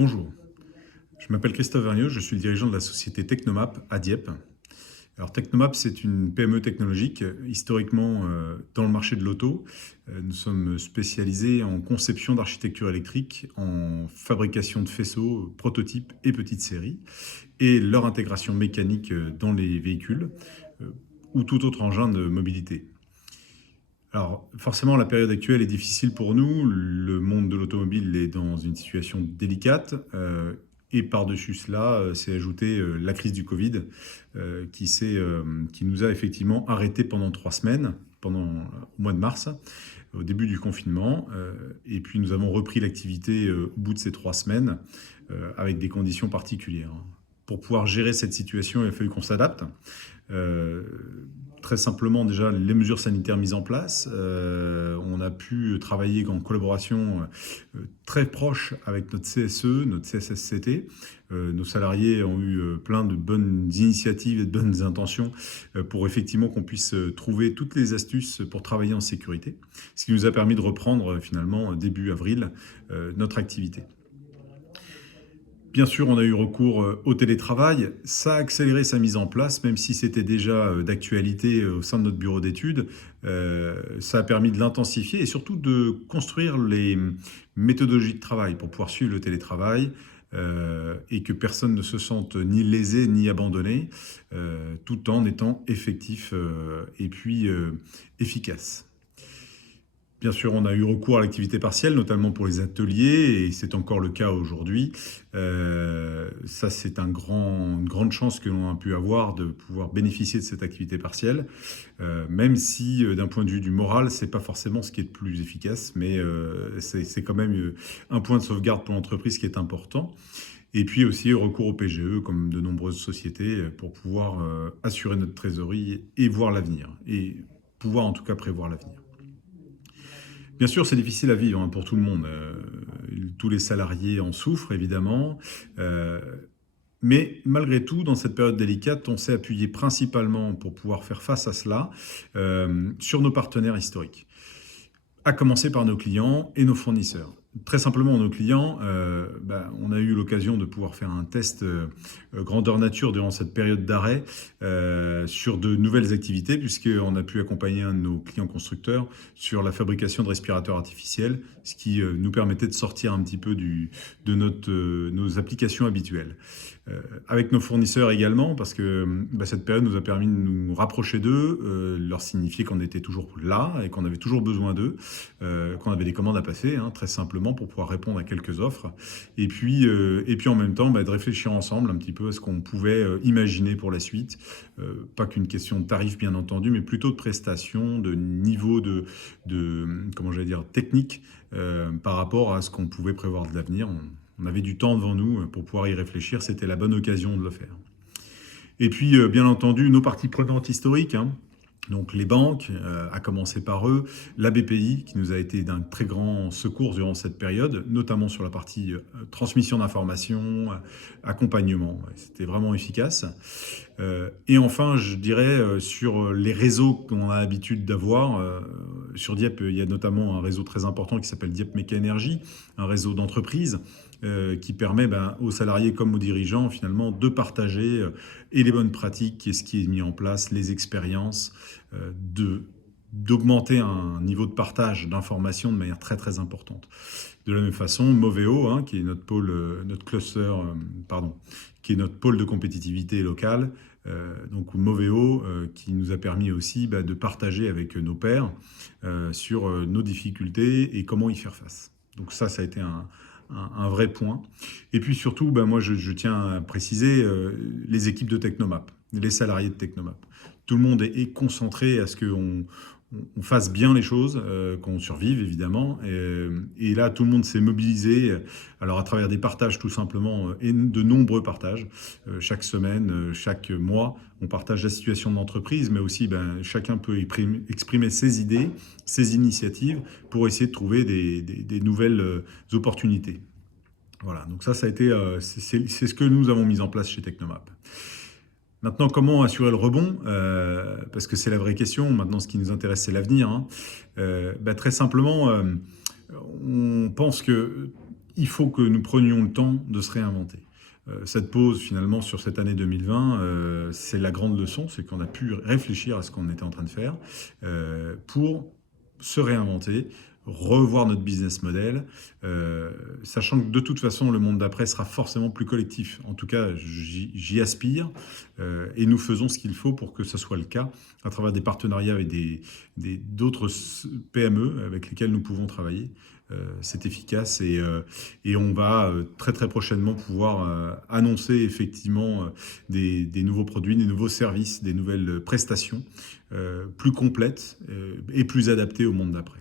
Bonjour, je m'appelle Christophe Vergniaud, je suis le dirigeant de la société Technomap à Dieppe. Alors Technomap, c'est une PME technologique historiquement dans le marché de l'auto. Nous sommes spécialisés en conception d'architecture électrique, en fabrication de faisceaux, prototypes et petites séries, et leur intégration mécanique dans les véhicules euh, ou tout autre engin de mobilité. Alors, forcément, la période actuelle est difficile pour nous. Le monde de l'automobile est dans une situation délicate. Et par-dessus cela, s'est ajoutée la crise du Covid, qui nous a effectivement arrêtés pendant 3 semaines, au mois de mars, au début du confinement. Et puis, nous avons repris l'activité au bout de ces 3 semaines, avec des conditions particulières. Pour pouvoir gérer cette situation, il a fallu qu'on s'adapte. Euh, Très simplement, déjà, les mesures sanitaires mises en place. On a pu travailler en collaboration très proche avec notre CSE, notre CSSCT. Nos salariés ont eu plein de bonnes initiatives et de bonnes intentions pour effectivement qu'on puisse trouver toutes les astuces pour travailler en sécurité, ce qui nous a permis de reprendre finalement début avril notre activité. Bien sûr, on a eu recours au télétravail. Ça a accéléré sa mise en place, même si c'était déjà d'actualité au sein de notre bureau d'études. Ça a permis de l'intensifier et surtout de construire les méthodologies de travail pour pouvoir suivre le télétravail et que personne ne se sente ni lésé ni abandonné, tout en étant effectif et puis efficace. Bien sûr, on a eu recours à l'activité partielle, notamment pour les ateliers, et c'est encore le cas aujourd'hui. Ça, c'est une grande chance que l'on a pu avoir de pouvoir bénéficier de cette activité partielle, même si d'un point de vue du moral, c'est pas forcément ce qui est le plus efficace, mais c'est quand même un point de sauvegarde pour l'entreprise qui est important. Et puis aussi recours au PGE, comme de nombreuses sociétés, pour pouvoir assurer notre trésorerie et voir l'avenir, et pouvoir en tout cas prévoir l'avenir. Bien sûr, c'est difficile à vivre pour tout le monde. Tous les salariés en souffrent, évidemment. Euh, mais malgré tout, dans cette période délicate, on s'est appuyé principalement pour pouvoir faire face à cela sur nos partenaires historiques, à commencer par nos clients et nos fournisseurs. Très simplement, nos clients, on a eu l'occasion de pouvoir faire un test grandeur nature durant cette période d'arrêt sur de nouvelles activités, puisqu'on a pu accompagner un de nos clients constructeurs sur la fabrication de respirateurs artificiels, ce qui nous permettait de sortir un petit peu nos applications habituelles. Avec nos fournisseurs également, parce que cette période nous a permis de nous rapprocher d'eux, leur signifier qu'on était toujours là et qu'on avait toujours besoin d'eux, qu'on avait des commandes à passer, très simplement, pour pouvoir répondre à quelques offres. Et puis en même temps, de réfléchir ensemble un petit peu à ce qu'on pouvait imaginer pour la suite. Pas qu'une question de tarif, bien entendu, mais plutôt de prestations, de niveau comment j'allais dire, technique par rapport à ce qu'on pouvait prévoir de l'avenir. On avait du temps devant nous pour pouvoir y réfléchir, c'était la bonne occasion de le faire. Et puis, bien entendu, nos parties prenantes historiques, donc les banques, à commencer par eux, la BPI, qui nous a été d'un très grand secours durant cette période, notamment sur la partie transmission d'informations, accompagnement. C'était vraiment efficace. Et enfin, je dirais, sur les réseaux qu'on a l'habitude d'avoir, sur Dieppe, il y a notamment un réseau très important qui s'appelle Dieppe Méca Énergie, un réseau d'entreprises qui permet aux salariés comme aux dirigeants finalement de partager et les bonnes pratiques, et ce qui est mis en place, les expériences, d'augmenter un niveau de partage d'informations de manière très très importante. De la même façon, Moveo, qui est notre pôle, notre cluster, pardon, qui est notre pôle de compétitivité locale, donc Moveo, qui nous a permis aussi de partager avec nos pairs sur nos difficultés et comment y faire face. Donc ça a été un vrai point. Et puis surtout, moi je tiens à préciser les équipes de Technomap, les salariés de Technomap. Tout le monde est concentré à ce qu'on on fasse bien les choses, qu'on survive évidemment. Et là, tout le monde s'est mobilisé, alors à travers des partages tout simplement, et de nombreux partages. Chaque semaine, chaque mois, on partage la situation de l'entreprise, mais aussi chacun peut exprimer ses idées, ses initiatives pour essayer de trouver des nouvelles opportunités. Voilà, donc ça a été, c'est ce que nous avons mis en place chez Technomap. Maintenant, comment assurer le rebond? Parce que c'est la vraie question. Maintenant, ce qui nous intéresse, c'est l'avenir. Très simplement, on pense que il faut que nous prenions le temps de se réinventer. Cette pause, finalement, sur cette année 2020, c'est la grande leçon, c'est qu'on a pu réfléchir à ce qu'on était en train de faire pour se réinventer, revoir notre business model, sachant que de toute façon, le monde d'après sera forcément plus collectif. En tout cas, j'y aspire et nous faisons ce qu'il faut pour que ce soit le cas à travers des partenariats avec d'autres PME avec lesquels nous pouvons travailler. C'est efficace et on va très très prochainement pouvoir annoncer effectivement des nouveaux produits, des nouveaux services, des nouvelles prestations plus complètes et plus adaptées au monde d'après.